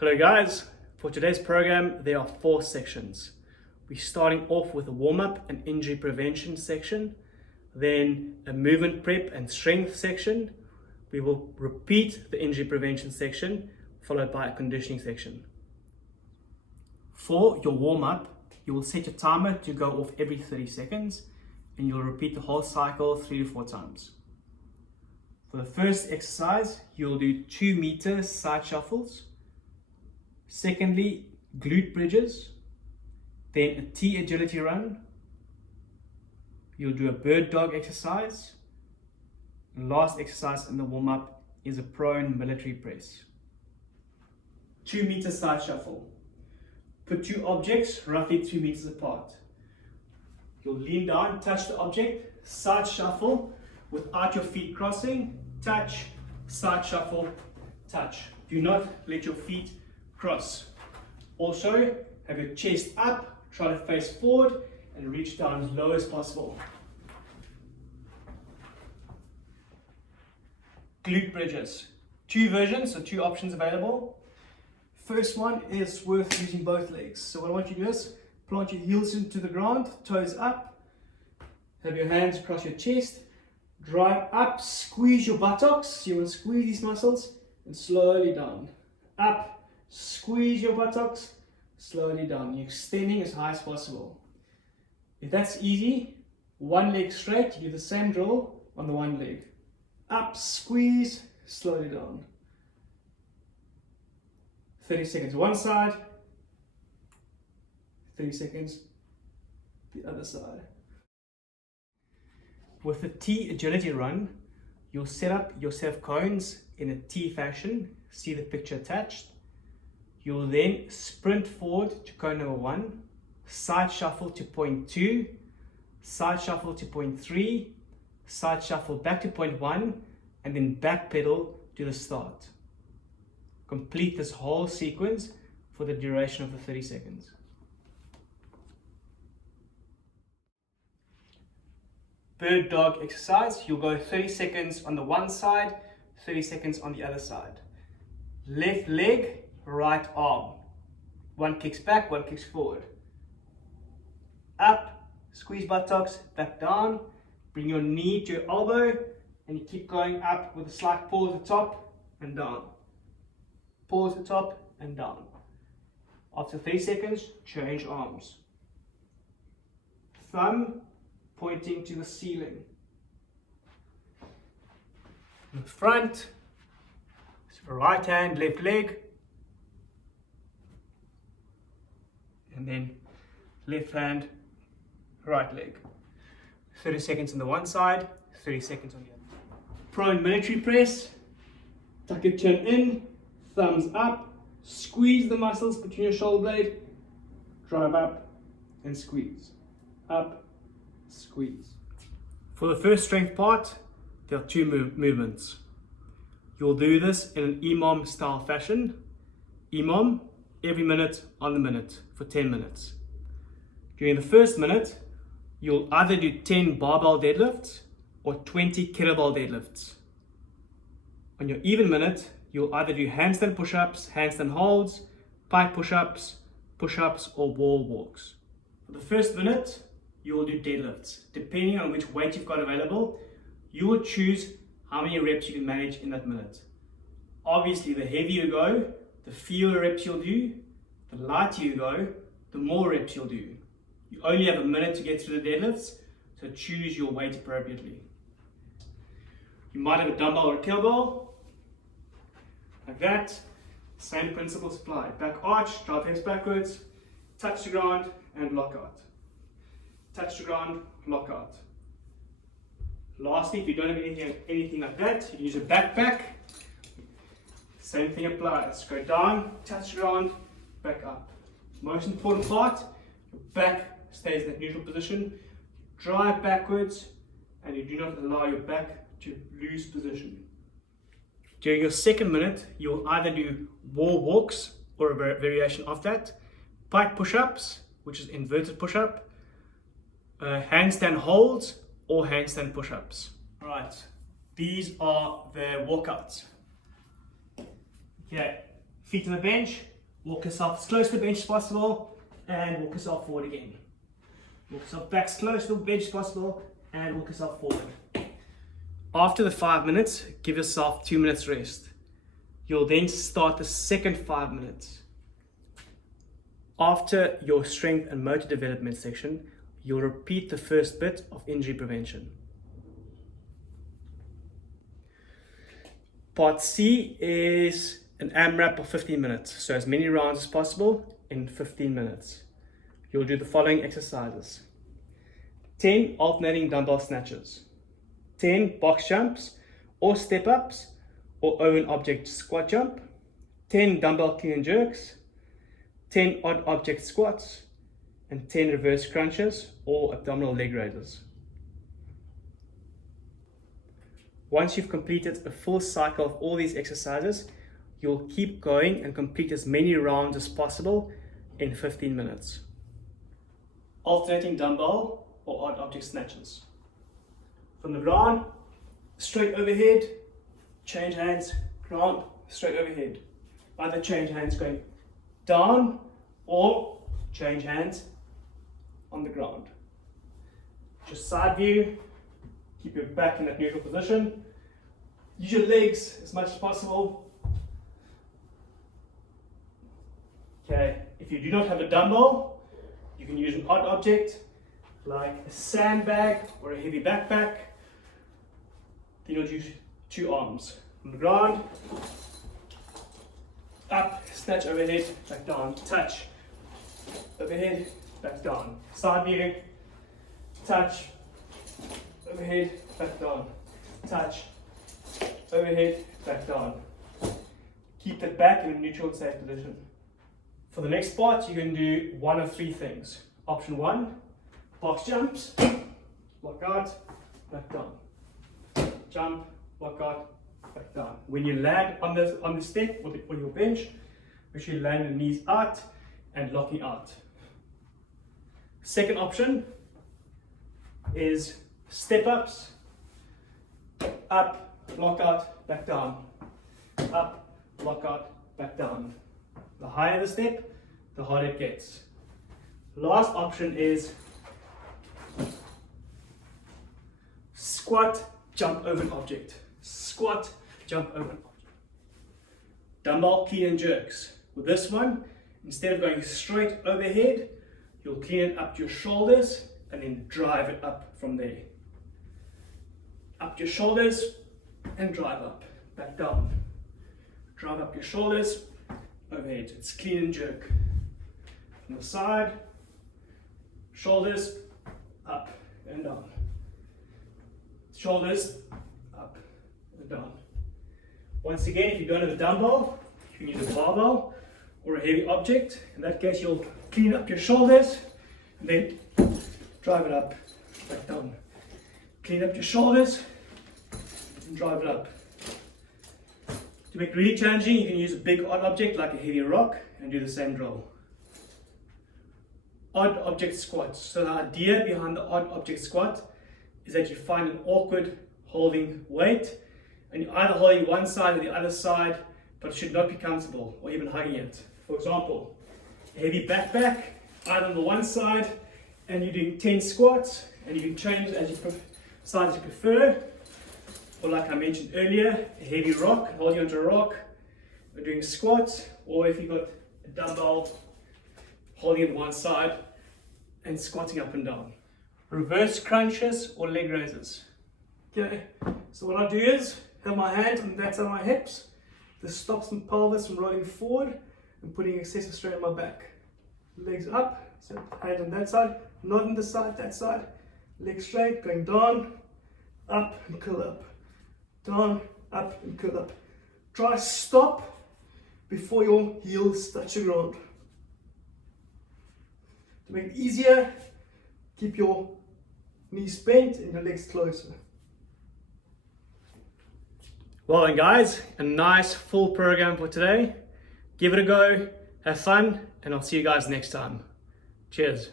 Hello guys, for today's program there are 4 sections. We're starting off with a warm-up and injury prevention section, then a movement prep and strength section. We will repeat the injury prevention section followed by a conditioning section. For your warm-up, you will set your timer to go off every 30 seconds and you'll repeat the whole cycle 3 to 4 times. For the first exercise, you'll do 2 meter side shuffles. Secondly, glute bridges, then a T agility run. You'll do a bird dog exercise. And last exercise in the warm-up is a prone military press. 2 meter side shuffle. Put 2 objects roughly 2 meters apart. You'll lean down, touch the object, side shuffle without your feet crossing, touch, side shuffle, touch. Do not let your feet cross. Also, have your chest up, try to face forward and reach down as low as possible. Glute bridges. 2 versions, so 2 options available. First one is worth using both legs. So what I want you to do is plant your heels into the ground, toes up, have your hands across your chest, drive up, squeeze your buttocks. You want to squeeze these muscles and slowly down. Up, squeeze your buttocks, slowly down. You're extending as high as possible. If that's easy, one leg straight, you do the same drill on the one leg. Up, squeeze, slowly down. 30 seconds one side, 30 seconds the other side. With the T agility run, you'll set up your set of cones in a T fashion. See the picture attached. You'll then sprint forward to cone number 1, side shuffle to point 2, side shuffle to point 3, side shuffle back to point 1, and then back pedal to the start. Complete this whole sequence for the duration of the 30 seconds. Bird dog exercise, you'll go 30 seconds on the one side, 30 seconds on the other side. Left leg, right arm. One kicks back, one kicks forward. Up, squeeze buttocks, back down. Bring your knee to your elbow and you keep going up with a slight pause at the top and down. Pause at the top and down. After 30 seconds, change arms. Thumb pointing to the ceiling. In front, right hand, left leg. And then left hand, right leg. 30 seconds on the one side, 30 seconds on the other. Prone military press. Tuck your chin in, thumbs up, squeeze the muscles between your shoulder blade, drive up and squeeze. Up, squeeze. For the first strength part, there are 2 movements. You'll do this in an EMOM style fashion. EMOM, every minute on the minute for 10 minutes. During the first minute, you'll either do 10 barbell deadlifts or 20 kettlebell deadlifts. On your even minute, you'll either do handstand push-ups, handstand holds, pike push-ups, push-ups or wall walks. For the first minute, you will do deadlifts. Depending on which weight you've got available, you will choose how many reps you can manage in that minute. Obviously, the heavier you go, the fewer reps you'll do. The lighter you go, the more reps you'll do. You only have a minute to get through the deadlifts, so choose your weight appropriately. You might have a dumbbell or a kettlebell, like that. Same principles apply. Back arch, drive hips backwards, touch the ground and lock out. Touch the ground, lock out. Lastly, if you don't have anything like that, you can use a backpack. Same thing applies. Go down, touch the ground, back up. Most important part, your back stays in that neutral position. Drive backwards and you do not allow your back to lose position. During your second minute, you'll either do wall walks or a variation of that, pike push-ups, which is inverted push-up, handstand holds or handstand push-ups. Alright, these are the walkouts. Okay, feet on the bench, Walk yourself as close to the bench as possible and walk yourself forward again. Walk yourself back as close to the bench as possible and walk yourself forward. After the 5 minutes, give yourself 2 minutes rest. You'll then start the second 5 minutes. After your strength and motor development section, you'll repeat the first bit of injury prevention. Part C is an AMRAP of 15 minutes, so as many rounds as possible in 15 minutes. You'll do the following exercises: 10 alternating dumbbell snatches, 10 box jumps or step ups or over an object squat jump, 10 dumbbell clean and jerks, 10 odd object squats, and 10 reverse crunches or abdominal leg raises. Once you've completed a full cycle of all these exercises, you'll keep going and complete as many rounds as possible in 15 minutes. Alternating dumbbell or odd object snatches. From the ground, straight overhead, change hands, ground, straight overhead. Either change hands going down or change hands on the ground. Just side view, keep your back in that neutral position. Use your legs as much as possible. Okay, if you do not have a dumbbell, you can use an odd object like a sandbag or a heavy backpack. Then you'll use 2 arms. On the ground, up, snatch overhead, back down, touch, overhead, back down. Side view, touch, overhead, back down, touch, overhead, back down. Keep the back in a neutral and safe position. For the next part, you can do one of 3 things. Option 1, box jumps, lock out, back down. Jump, lock out, back down. When you land on the step or your bench, make sure you land the knees out and locking out. Second option is step ups, up, lock out, back down, up, lock out, back down. The higher the step, the harder it gets. Last option is squat, jump over an object. Squat, jump over an object. Dumbbell clean and jerks. With this one, instead of going straight overhead, you'll clean it up to your shoulders and then drive it up from there. Up your shoulders and drive up, back down. Drive up your shoulders, overhead. It's clean and jerk. From the side, shoulders up and down. Shoulders up and down. Once again, if you don't have a dumbbell, you can use a barbell or a heavy object. In that case, you'll clean up your shoulders and then drive it up, back down. Clean up your shoulders and drive it up. To make it really challenging, you can use a big odd object like a heavy rock and do the same drill. Odd object squats. So the idea behind the odd object squat is that you find an awkward holding weight and you're either holding one side or the other side, but it should not be comfortable or even hugging it. For example, a heavy backpack, either on the one side and you're doing 10 squats, and you can change as you prefer. Or like I mentioned earlier, a heavy rock, holding onto a rock, or doing squats, or if you've got a dumbbell, holding it one side and squatting up and down. Reverse crunches or leg raises. Okay, so what I do is have my hand on that side of my hips. This stops my pelvis from rolling forward and putting excessive strain on my back. Legs up, so hand on that side, not on this side, that side. Legs straight, going down, up and curl up. Down, up and curl up. Try stop before your heels touch the ground. To make it easier, keep your knees bent and your legs closer. Well then guys, a nice full program for today. Give it a go, have fun, and I'll see you guys next time. Cheers.